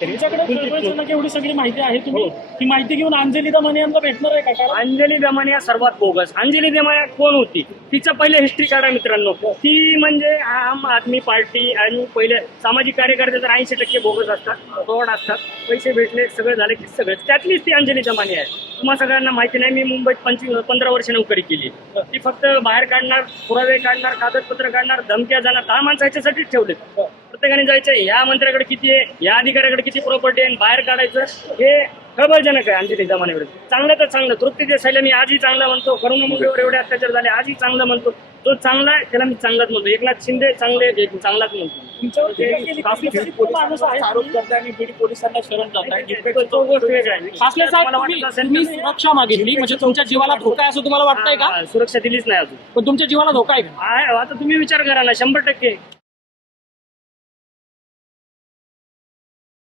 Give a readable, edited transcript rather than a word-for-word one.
तुमच्याकडे खळबळजनक एवढी सगळी माहिती आहे, तुम्ही ही माहिती घेऊन अंजली दमाने यांना भेटणार आहे का? कारण अंजली दमानिया सर्वात बोगस. अंजली दमानिया कोण होती? तिचं पहिले हिस्ट्री काढा मित्रांनो. ती म्हणजे आम आदमी पार्टी आणि पहिले सामाजिक कार्यकर्ते तर 80% बोगस असतात, फ्रॉड असतात. पैसे भेटले, सगळं झालं की सगळं. त्यातलीच ती अंजली दमानिया आहे. तुम्हाला सगळ्यांना माहिती नाही, मी मुंबईत 15 वर्ष नोकरी केली. ती फक्त बाहेर काढणार, पुरावे काढणार, कागदपत्र काढणार, धमक्या जाणार. 10 माणसं ह्याच्यासाठीच ठेवले. प्रत्येकाने जायचं या मंत्र्याकडे किती आहे, या अधिकाऱ्याकडे किती प्रॉपर्टी आहे, बाहेर काढायचं. हे खळबळजनक आहे अंजली दमानियाविरुद्ध. चांगलं तर चांगलं. तृप्ती देसाईला मी आजही चांगला म्हणतो. करोना मुलीवर एवढे अत्याचार झाले, आजही चांगलं म्हणतो. तो चांगला आहे, त्याला मी चांगलाच म्हणतो. एकनाथ शिंदे चांगले, चांगलाच म्हणतो. तुमच्यावर टीका केली की बीड माणूस आहे, आरोप करताय आणि बीड पोलिसांना शरण जाताय. तो गोष्ट वेगळा आहे. असल्या साहेब तुम्ही सुरक्षा मागितली, म्हणजे तुमच्या जीवाला धोका आहे असं तुम्हाला वाटतंय का? सुरक्षा दिलीच नाही अजून. पण तुमच्या जीवाला धोका आहे का? आहे, आता तुम्ही विचार करा ना. 100%